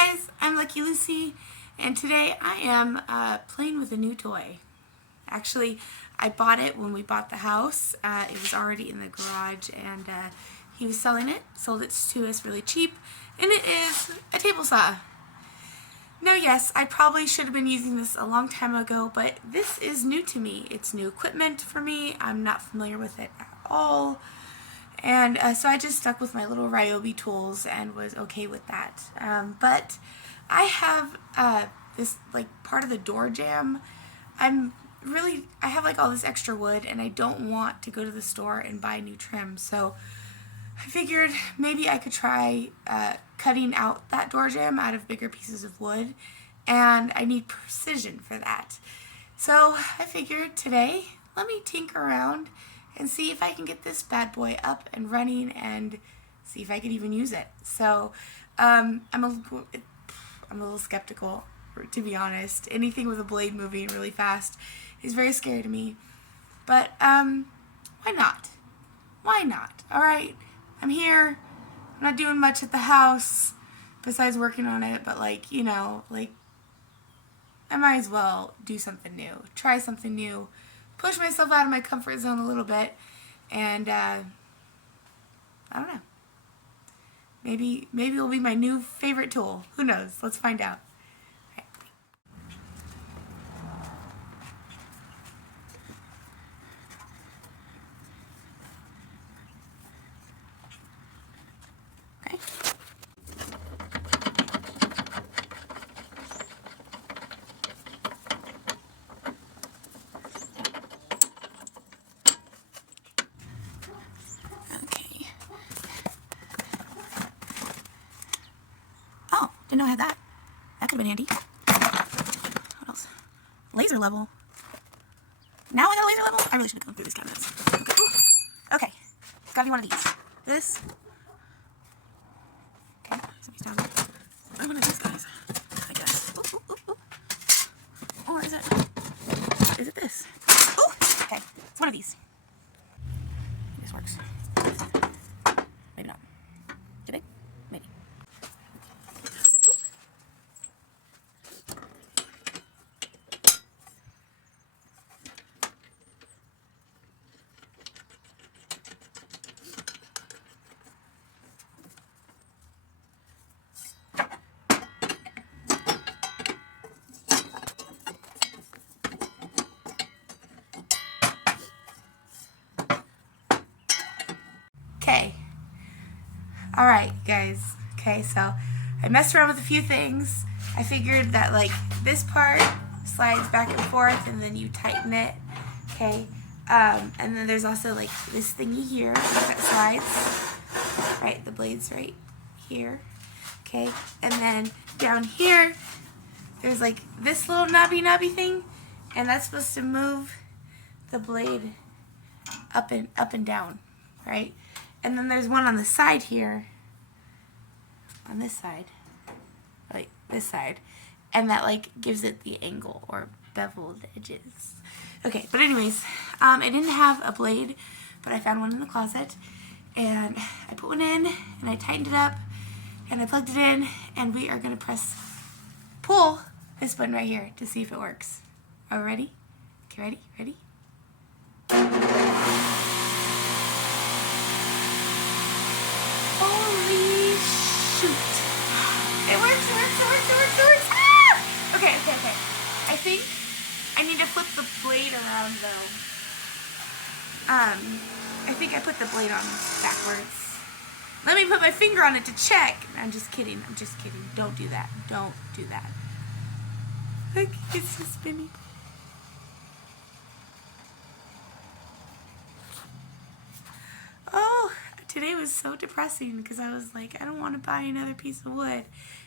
Hi guys, I'm Lucky Lucy, and today I am playing with a new toy. Actually, I bought it when we bought the house. It was already in the garage, and he was selling it, sold it to us really cheap, and it is a table saw. Now yes, I probably should have been using this a long time ago, but this is new to me. It's new equipment for me. I'm not familiar with it at all. And so I just stuck with my little Ryobi tools and was okay with that. But I have this like part of the door jamb. I have like all this extra wood and I don't want to go to the store and buy new trim. So I figured maybe I could try cutting out that door jamb out of bigger pieces of wood. And I need precision for that. So I figured today, let me tinker around and see if I can get this bad boy up and running and see if I could even use it. So I'm a little skeptical, to be honest. Anything with a blade moving really fast is very scary to me. But why not? Why not? All right, I'm here. I'm not doing much at the house besides working on it, but I might as well do something new, try something new, push myself out of my comfort zone a little bit, and I don't know. Maybe it'll be my new favorite tool. Who knows? Let's find out. Okay. Oh, didn't know I had that. That could have been handy. What else? Laser level. Now I got a laser level? I really should have gone through these cabinets. Okay. Ooh. Okay. It's gotta be one of these. This. Okay. Somebody's down there. One of these guys. I guess. Ooh, ooh, ooh, ooh. Or is it this? Ooh! Okay. It's one of these. This works. Maybe not. Did it? Maybe. Okay. Alright, guys. Okay, so I messed around with a few things. I figured that, this part slides back and forth, and then you tighten it. Okay. And then there's also, this thingy here that slides. Right, the blade's right here. Okay. And then down here, there's, this little knobby thing, and that's supposed to move the blade up and down, right? And then there's one on the side here, on this side, this side, and that gives it the angle or beveled edges. Okay, but anyways, I didn't have a blade, but I found one in the closet, and I put one in, and I tightened it up, and I plugged it in, and we are going to pull this button right here to see if it works. Are we ready? Okay, ready? Holy shoot. It works. Ah! Okay. I think I need to flip the blade around though. I think I put the blade on backwards. Let me put my finger on it to check. I'm just kidding. Don't do that. Look, it's so spinny. Oh, today was so depressing because I was like, I don't want to buy another piece of wood.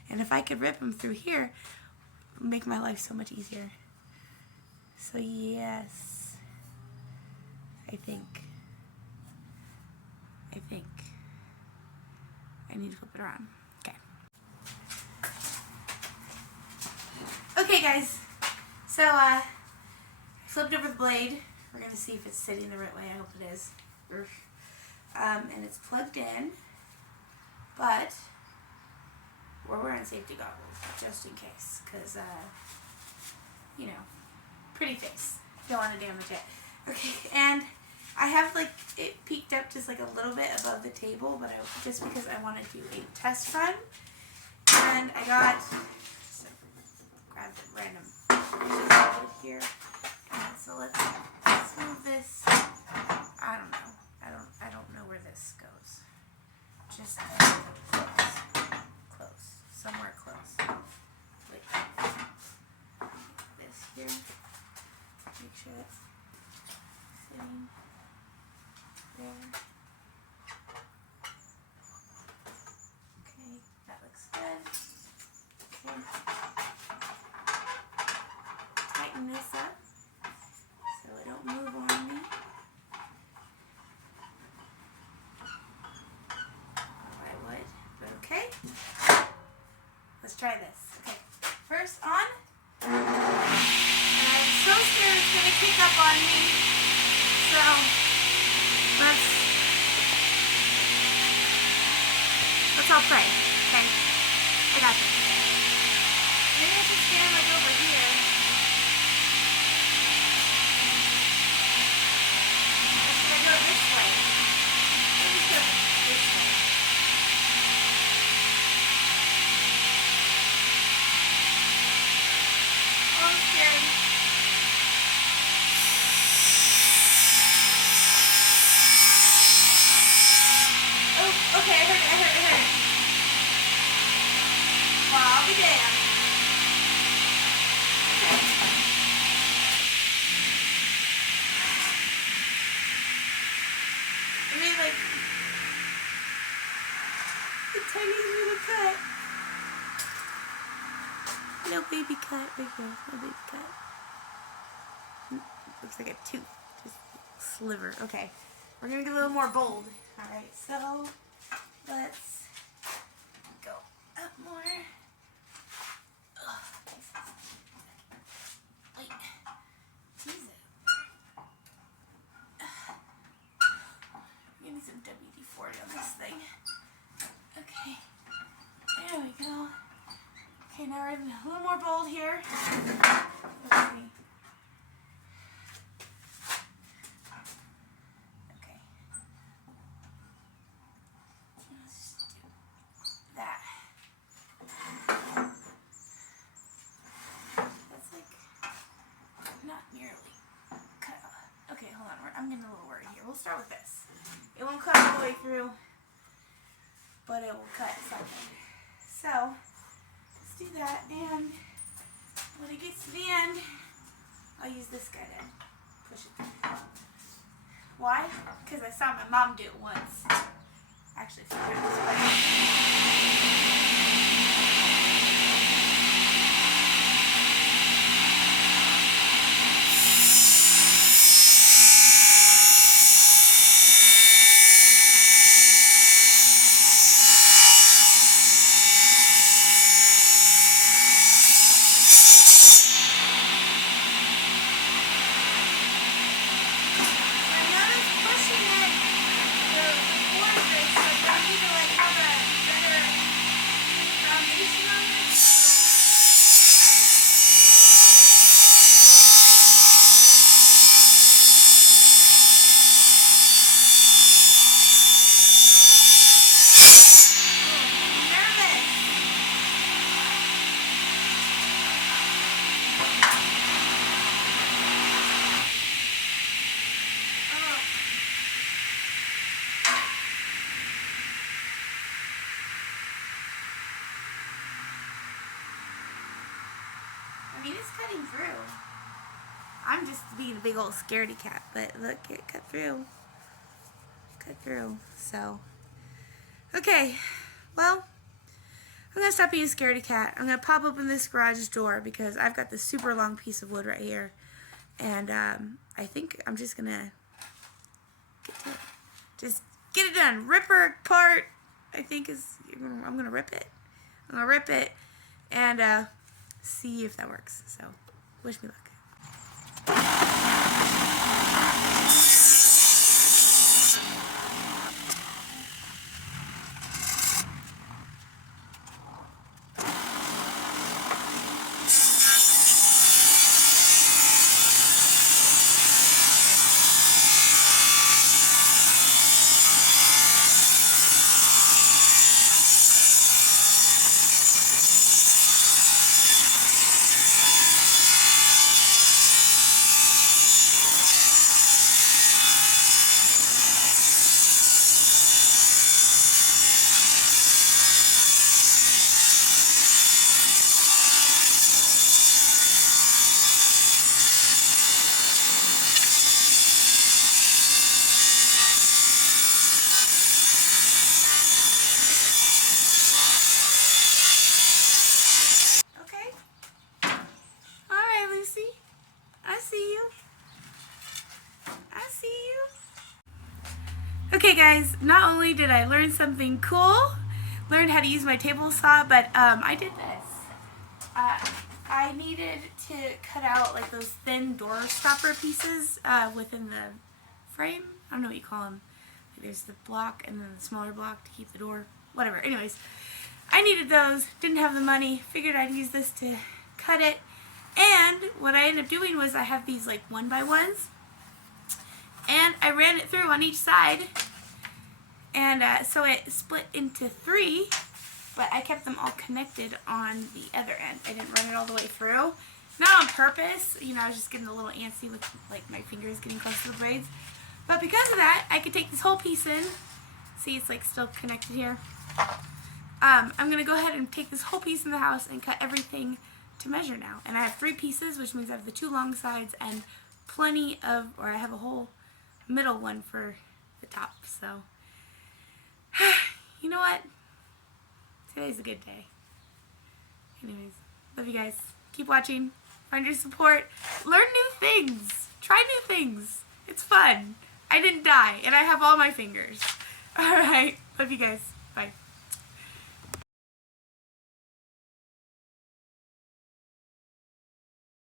And if I could rip them through here, it would make my life so much easier. So yes, I think I need to flip it around. Okay. Okay, guys. So, I flipped over the blade. We're going to see if it's sitting the right way. I hope it is. And it's plugged in. But we're wearing safety goggles just in case, because, you know, pretty face. Don't want to damage it. Okay, and I have like it peeked up just like a little bit above the table, but just because I want to do a test run. And I got grab it random here. And so let's move this. I don't know. I don't know where this goes. Just close. Somewhere close. Wait. This here. Make sure that's sitting there. Okay, that looks good. Okay. Tighten this up so it don't move on me. Oh, I would, but okay. Let's try this. Okay, first on. And I'm so scared it's gonna kick up on me. So let's all pray. Okay, I got this. Maybe I should stand like over here. Or should I go this way? Maybe go this way. Oh, I'm scared. Oh, okay, I heard it. Well, I'll be damned. Okay. I made like the tiniest little cut. No baby cut right here. No baby cut. Looks like a tooth. Just a sliver. Okay. We're gonna get a little more bold. Alright, so let's go up more. Wait. Jesus. I need some WD-40 on this thing. Okay. There we go. Okay, now we're a little more bold here. Let's see. Okay. Let's just do that. That's like not nearly cut off. Okay, hold on. I'm getting a little worried here. We'll start with this. It won't cut all the way through, but it will cut something. So let's do that, and when it gets to the end, I'll use this guy to push it through. Why? Because I saw my mom do it once. Actually, it's through this way. I mean, it's cutting through. I'm just being a big old scaredy cat, but look, it cut through. Cut through. So, okay. Well, I'm going to stop being a scaredy cat. I'm going to pop open this garage door because I've got this super long piece of wood right here. And I think I'm just going to get to it. Just get it done. Rip her apart, I think I'm going to rip it. I'm going to rip it and see if that works. So, wish me luck. Okay guys, not only did I learn something cool, learn how to use my table saw, but I did this. I needed to cut out like those thin door stopper pieces within the frame. I don't know what you call them. There's the block and then the smaller block to keep the door, whatever. Anyways, I needed those, didn't have the money, figured I'd use this to cut it. And what I ended up doing was I have these like 1x1s, and I ran it through on each side, and so it split into 3, but I kept them all connected on the other end. I didn't run it all the way through. Not on purpose, you know, I was just getting a little antsy with like my fingers getting close to the blades. But because of that, I could take this whole piece in. See, it's like still connected here. I'm going to go ahead and take this whole piece in the house and cut everything to measure now. And I have 3 pieces, which means I have the 2 long sides and plenty of, or I have a whole middle one for the top. So, you know what? Today's a good day. Anyways, love you guys. Keep watching. Find your support. Learn new things. Try new things. It's fun. I didn't die, and I have all my fingers. Alright. Love you guys. Bye.